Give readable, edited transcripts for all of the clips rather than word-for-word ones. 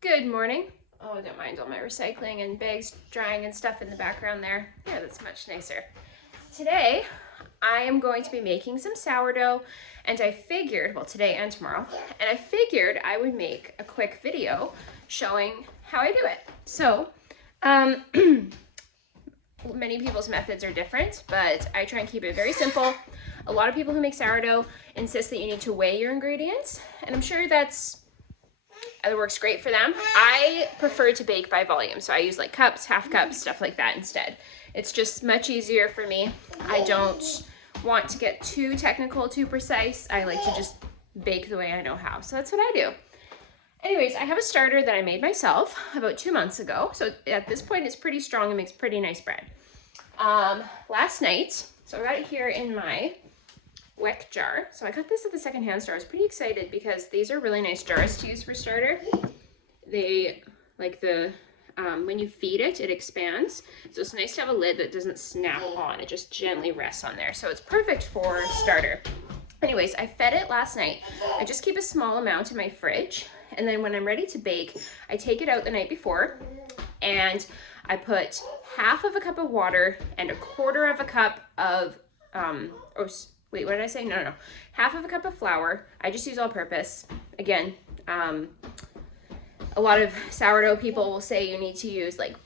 Good morning. Oh, don't mind all my recycling and bags drying and stuff in the background there. Yeah, that's much nicer. Today, I am going to be making some sourdough, and I figured, well, today and tomorrow, and I figured I would make a quick video showing how I do it. So, many people's methods are different, but I try and keep it very simple. A lot of people who make sourdough insist that you need to weigh your ingredients, and I'm sure it works great for them. I prefer to bake by volume, so I use like cups, half cups, stuff like that instead. It's just much easier for me. I don't want to get too technical, too precise. I like to just bake the way I know how, so that's what I do. Anyways, I have a starter that I made myself about 2 months ago, so at this point it's pretty strong and makes pretty nice bread. Last night, so I got it here in my wick jar. So I got this at the secondhand store. I was pretty excited because these are really nice jars to use for starter. They, like when you feed it, it expands. So it's nice to have a lid that doesn't snap on. It just gently rests on there. So it's perfect for starter. Anyways, I fed it last night. I just keep a small amount in my fridge. And then when I'm ready to bake, I take it out the night before and I put half of a cup of water and a quarter of a cup of, wait, what did I say? No. Half of a cup of flour. I just use all purpose. Again, a lot of sourdough people will say you need to use like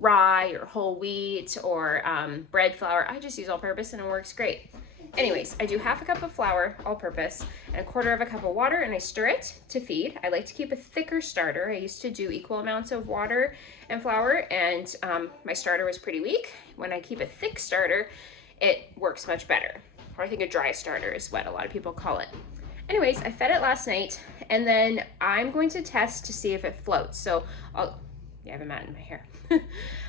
rye or whole wheat or bread flour. I just use all purpose and it works great. Anyways, I do half a cup of flour, all purpose, and a quarter of a cup of water, and I stir it to feed. I like to keep a thicker starter. I used to do equal amounts of water and flour, and my starter was pretty weak. When I keep a thick starter, it works much better. Or I think a dry starter is what a lot of people call it. Anyways, I fed it last night, and then I'm going to test to see if it floats. So I have a mat in my hair.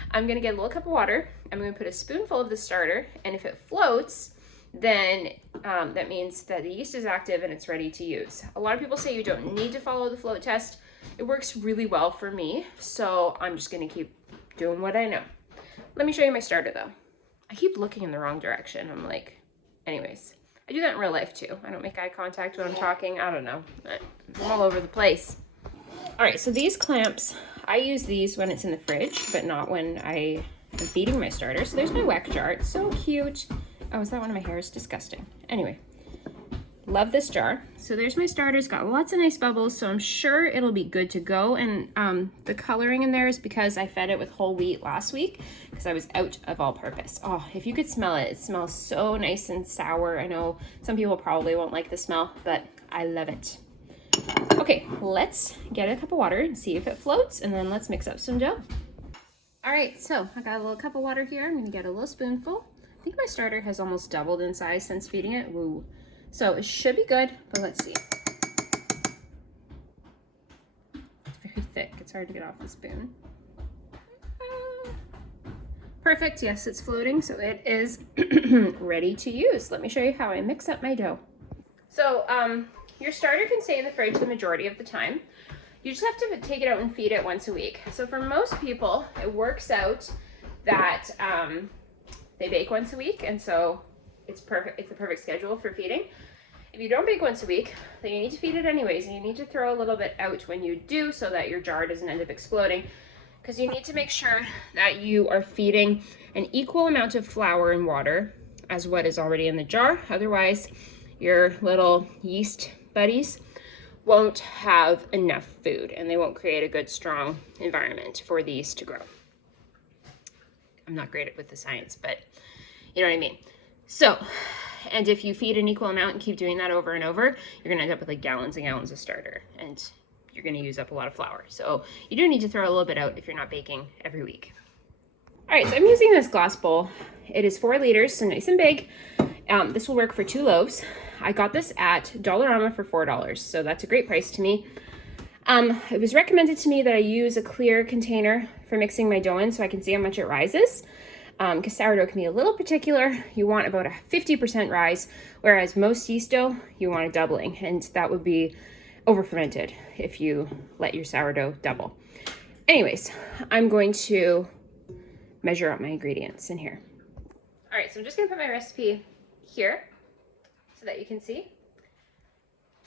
I'm gonna get a little cup of water. I'm gonna put a spoonful of the starter, and if it floats, then that means that the yeast is active and it's ready to use. A lot of people say you don't need to follow the float test. It works really well for me, so I'm just gonna keep doing what I know. Let me show you my starter though. I keep looking in the wrong direction. I'm like, anyways, I do that in real life too. I don't make eye contact when I'm talking. I don't know. I'm all over the place. All right, so these clamps, I use these when it's in the fridge, but not when I am feeding my starter. So there's my weck jar. It's so cute. Oh, is that one of my hairs? Disgusting. Anyway, love this jar. So there's my starter. It's got lots of nice bubbles, so I'm sure it'll be good to go. And the coloring in there is because I fed it with whole wheat last week because I was out of all purpose. Oh, if you could smell it, it smells so nice and sour. I know some people probably won't like the smell, but I love it. Okay, let's get a cup of water and see if it floats, and then let's mix up some dough. All right, so I got a little cup of water here. I'm gonna get a little spoonful. I think my starter has almost doubled in size since feeding it. Woo. So it should be good, but let's see. It's very thick. It's hard to get off the spoon. Perfect. Yes, it's floating, so it is ready to use. Let me show you how I mix up my dough. So your starter can stay in the fridge the majority of the time. You just have to take it out and feed it once a week. So for most people, it works out that they bake once a week, and so it's perfect. It's the perfect schedule for feeding. If you don't bake once a week, then you need to feed it anyways, and you need to throw a little bit out when you do so that your jar doesn't end up exploding, because you need to make sure that you are feeding an equal amount of flour and water as what is already in the jar. Otherwise, your little yeast buddies won't have enough food, and they won't create a good, strong environment for the yeast to grow. I'm not great with the science, but you know what I mean. So, and if you feed an equal amount and keep doing that over and over, you're gonna end up with like gallons and gallons of starter, and you're gonna use up a lot of flour. So you do need to throw a little bit out if you're not baking every week. All right, so I'm using this glass bowl. It is 4 liters, so nice and big. This will work for 2 loaves. I got this at Dollarama for $4, so that's a great price to me. It was recommended to me that I use a clear container for mixing my dough in so I can see how much it rises. Because sourdough can be a little particular. You want about a 50% rise, whereas most yeast dough, you want a doubling, and that would be over-fermented if you let your sourdough double. Anyways, I'm going to measure out my ingredients in here. All right, so I'm just gonna put my recipe here so that you can see.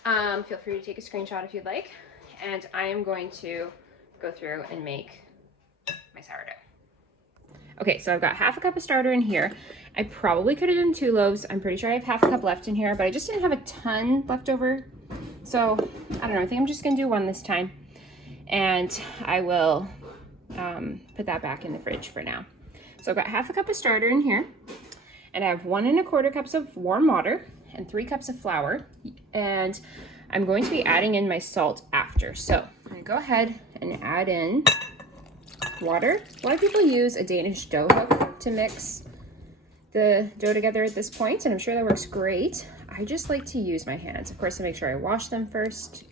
Feel free to take a screenshot if you'd like. and I am going to go through and make my sourdough. Okay, so I've got half a cup of starter in here. I probably could have done 2 loaves. I'm pretty sure I have half a cup left in here, but I just didn't have a ton left over. So I don't know, I think I'm just gonna do 1 this time. And I will put that back in the fridge for now. So I've got half a cup of starter in here, and I have 1 1/4 cups of warm water and 3 cups of flour. And I'm going to be adding in my salt after. So I'm gonna go ahead and add in water. A lot of people use a Danish dough hook to mix the dough together at this point, and I'm sure that works great. I just like to use my hands. Of course, I make sure I wash them first.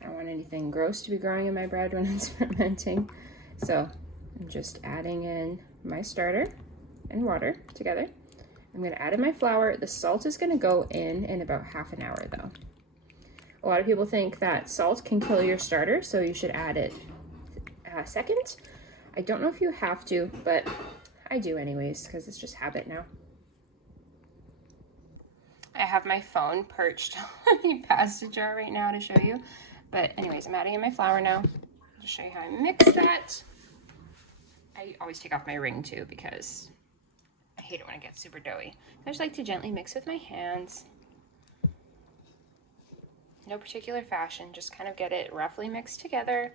I don't want anything gross to be growing in my bread when it's fermenting. So I'm just adding in my starter and water together. I'm gonna add in my flour. The salt is gonna go in about half an hour though. A lot of people think that salt can kill your starter, so you should add it second. I don't know if you have to, but I do anyways, because it's just habit now. I have my phone perched on the pasta jar right now to show you. But anyways, I'm adding in my flour now. I'll just show you how I mix that. I always take off my ring too because I hate it when it gets super doughy. I just like to gently mix with my hands. No particular fashion, just kind of get it roughly mixed together.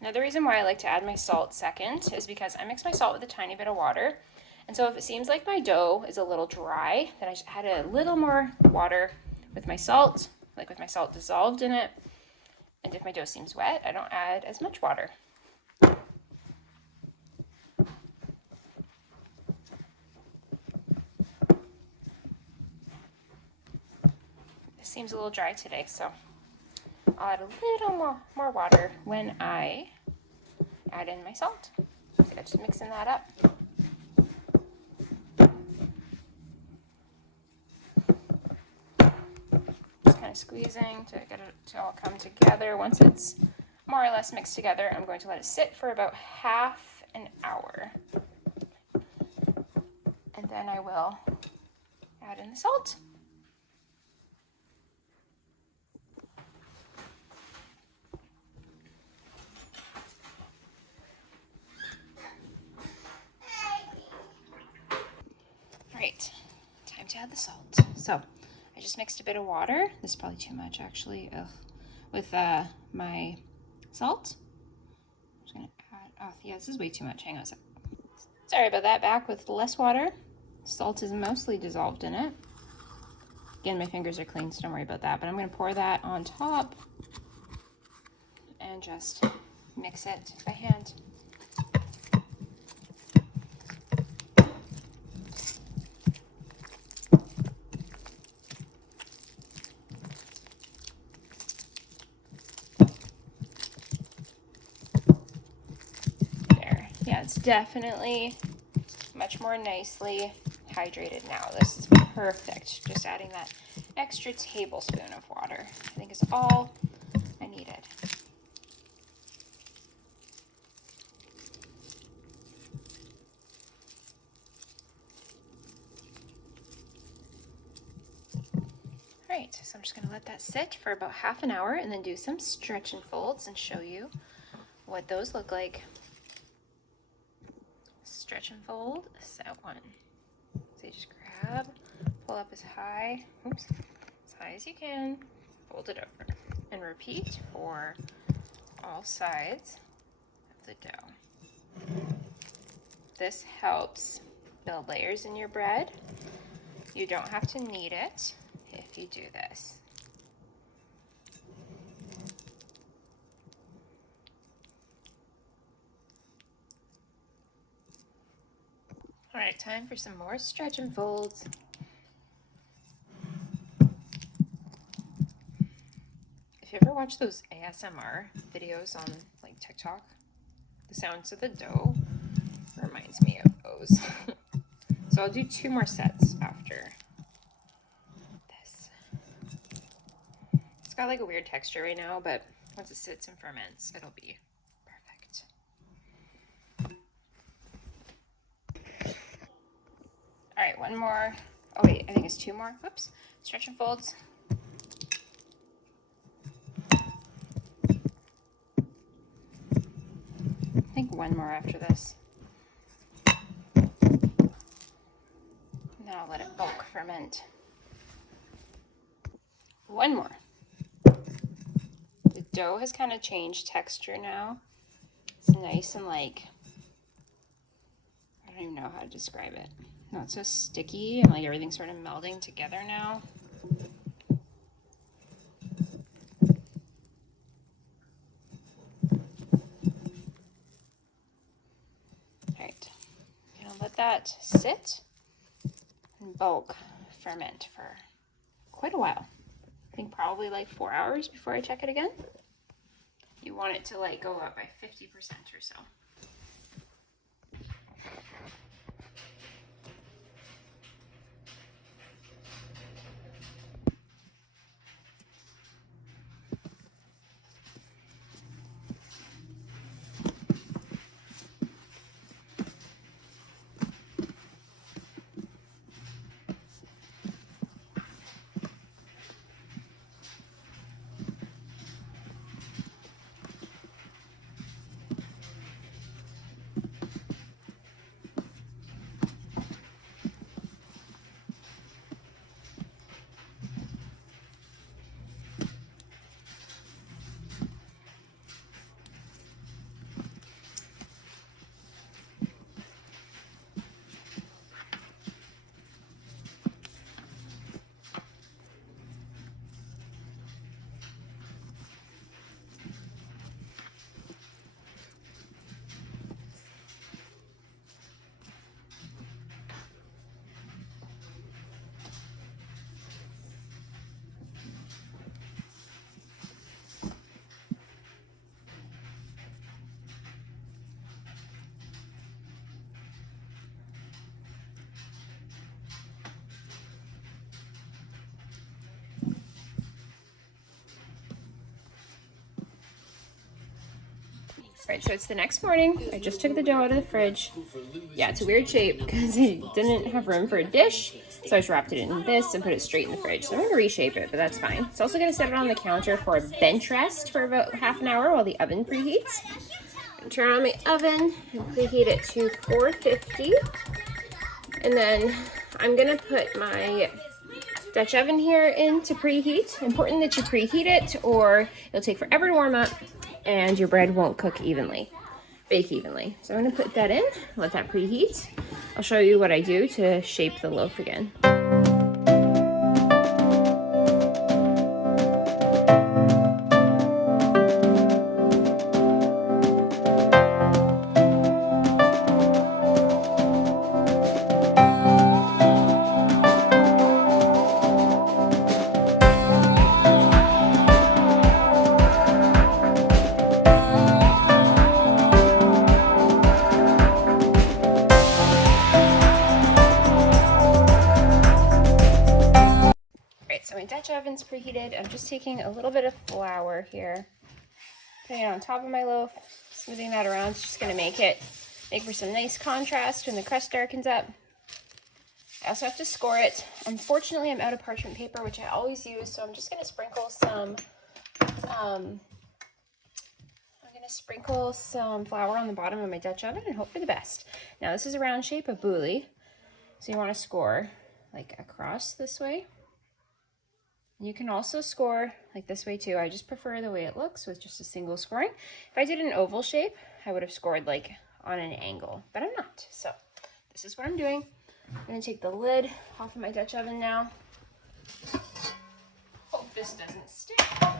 Another reason why I like to add my salt second is because I mix my salt with a tiny bit of water. And so if it seems like my dough is a little dry, then I just add a little more water with my salt, like with my salt dissolved in it. And if my dough seems wet, I don't add as much water. This seems a little dry today, so I'll add a little more water when I add in my salt. So I'm just mixing that up. Just kind of squeezing to get it to all come together. Once it's more or less mixed together, I'm going to let it sit for about half an hour. And then I will add in the salt. Right, time to add the salt. So I just mixed a bit of water. This is probably too much actually. With my salt. I'm just gonna add, oh yeah, this is way too much. Hang on a sec. Sorry about that. Back with less water. Salt is mostly dissolved in it. Again, my fingers are clean, so don't worry about that. But I'm gonna pour that on top and just mix it by hand. It's definitely much more nicely hydrated now. This is perfect. Just adding that extra tablespoon of water, I think is all I needed. All right, so I'm just gonna let that sit for about half an hour and then do some stretch and folds and show you what those look like. Stretch and fold, set one. So you just grab, pull up as high as you can, fold it over, and repeat for all sides of the dough. This helps build layers in your bread. You don't have to knead it if you do this. All right, time for some more stretch and folds. If you ever watch those ASMR videos on like TikTok, the sounds of the dough reminds me of those. So I'll do 2 more sets after this. It's got like a weird texture right now, but once it sits and ferments, it'll be perfect. All right, one more. Oh wait, I think it's two more. Whoops. Stretch and folds. I think one more after this. Then I'll let it bulk ferment. One more. The dough has kind of changed texture now. It's nice and like, I don't even know how to describe it. No, it's so sticky and like everything's sort of melding together now. All right, I'm gonna let that sit and bulk ferment for quite a while. I think probably like 4 hours before I check it again. You want it to like go up by 50% or so. Right, so it's the next morning. I just took the dough out of the fridge. Yeah, it's a weird shape because it didn't have room for a dish. So I just wrapped it in this and put it straight in the fridge. So I'm going to reshape it, but that's fine. It's also going to set it on the counter for a bench rest for about half an hour while the oven preheats. Turn on my oven and preheat it to 450. And then I'm going to put my Dutch oven here in to preheat. Important that you preheat it or it'll take forever to warm up and your bread won't cook evenly, bake evenly. So I'm gonna put that in, let that preheat. I'll show you what I do to shape the loaf again. Dutch oven's preheated. I'm just taking a little bit of flour here, putting it on top of my loaf, smoothing that around. It's just gonna make for some nice contrast when the crust darkens up. I also have to score it. Unfortunately, I'm out of parchment paper, which I always use, so I'm just gonna sprinkle some flour on the bottom of my Dutch oven and hope for the best. Now this is a round shape of boule, so you want to score like across this way. You can also score like this way too. I just prefer the way it looks with just a single scoring. If I did an oval shape, I would have scored like on an angle, but I'm not. So this is what I'm doing. I'm gonna take the lid off of my Dutch oven now. Hope this doesn't stick. All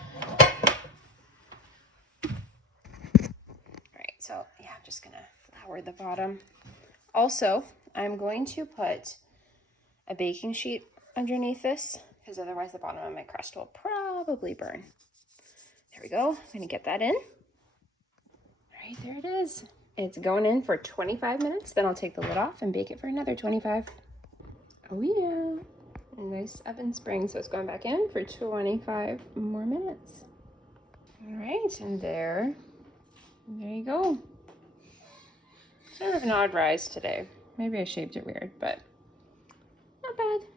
right, so yeah, I'm just gonna flour the bottom. Also, I'm going to put a baking sheet underneath this, because otherwise the bottom of my crust will probably burn. There we go. I'm gonna get that in. All right, there it is. It's going in for 25 minutes. Then I'll take the lid off and bake it for another 25. Oh yeah, a nice oven spring. So it's going back in for 25 more minutes. All right, and there you go. Sort of an odd rise today. Maybe I shaped it weird, but not bad.